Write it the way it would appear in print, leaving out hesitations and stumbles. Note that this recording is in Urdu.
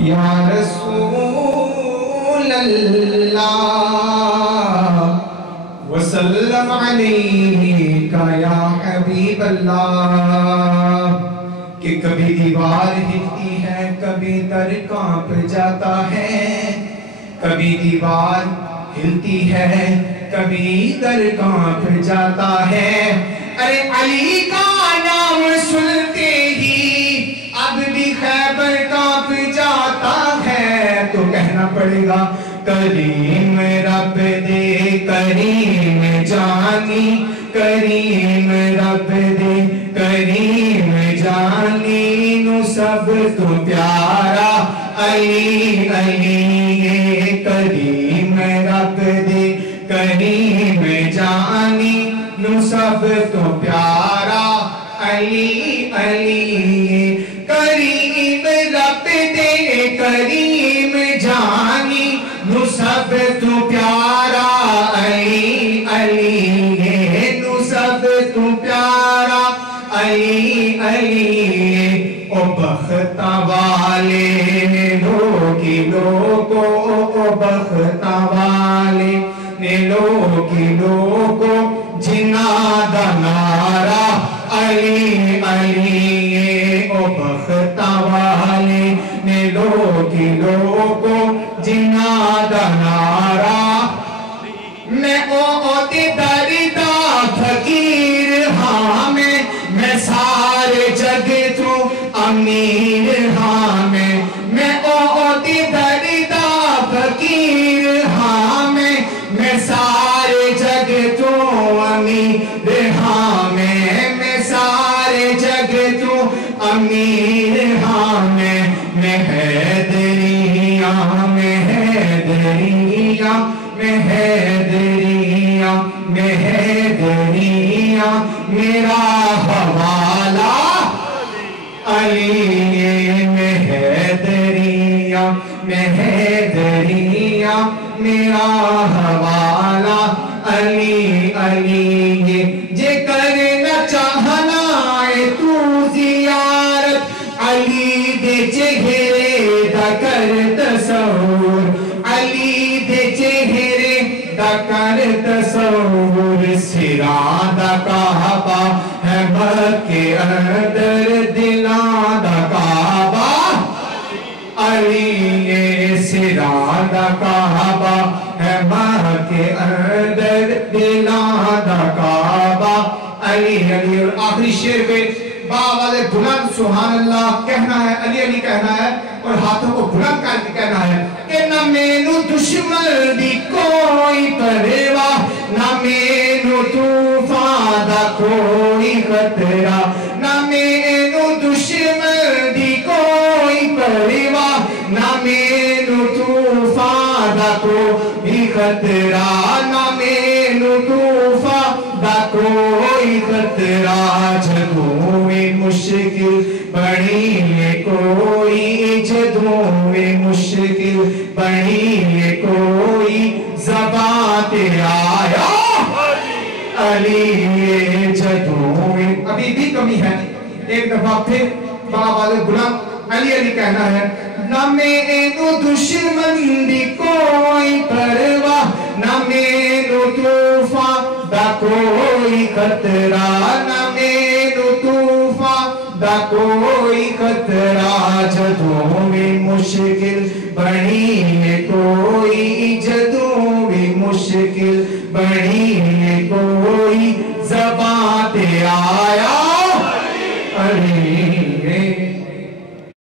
یا رسول اللہ وسلم علیکہ یا حبیب اللہ کہ کبھی دیوار ہلتی ہے کبھی در کانپ جاتا ہے کبھی دیوار ہلتی ہے کبھی در کانپ جاتا ہے ارے علی کا نام سنتے ہی اب بھی خیبر کانپ جاتا ہے تو کہنا پڑے گا کریم رب دے کریم جانی کریم رب دے کریم جانی نو سب تو پیارا علی علی کریم رب دے کریم جانی نو سب تو پیارا علی علی کریم رب دے کریم جانی نو سب تو پیارا علی علی نو سب تو پیارا علی علی او بختہ والے نے لوگی لوگو او بختہ والے نے لوگی لوگو جنہ دا نعرہ علی علی او بختہ والے نے لوگی لوگو جنہ دا نعرہ میں اوتے دردہ فقیر ہاں میں سارے جگ تو امیر ہاں میں اوتے دردہ فقیر ہاں میں سارے جگ تو امیر ہاں میں سارے جگ تو امیر ہاں میں حیدریاں میں حیدریاں میں حیدریاں میں حیدریاں میرا حوالہ علی میں حیدریاں میں حیدریاں میرا حوالہ علی علی جے کرنا چاہنا ہے تو زیارت علی دے چہرے دا کر تصور علی دے چہرے دا کر تصور سرا دا کعبہ ہے مکے اندر دلاں دا کعبہ علی سرا دا کعبہ ہے مکے اندر دلاں دا کعبہ علی علی اور آخری شعر پہ باوالِ بلند سبحان اللہ کہنا ہے علی علی کہنا ہے اور ہاتھوں کو بلند کر کے کہنا ہے کہ نہ مینو دشمن دی کوئی پرواہ نہ مینو طوفان دا کوئی خطرہ نہ مینو دشمن دی کوئی پرواہ نہ مینو طوفان دا کوئی خطرہ نہ مینو طوفان دا کوئی خطرہ جدوں میں مشکل بڑی ہے کوئی جدوں میں مشکل بڑی ہے کوئی زباں تے آیا علی جدوں میں ابھی بھی کمی ہے ایک دفعہ پھر باوالِ بلند علی علی کہنا ہے نہ مینو دشمن دی کوئی پرواہ نہ مینو طوفان دا کوئی خطرہ نہ مینو طوفان دا کوئی خطرہ جدوں میں مشکل بڑی ہے کوئی جدوں میں مشکل بڑی ہے کوئی زباں تے آیا علی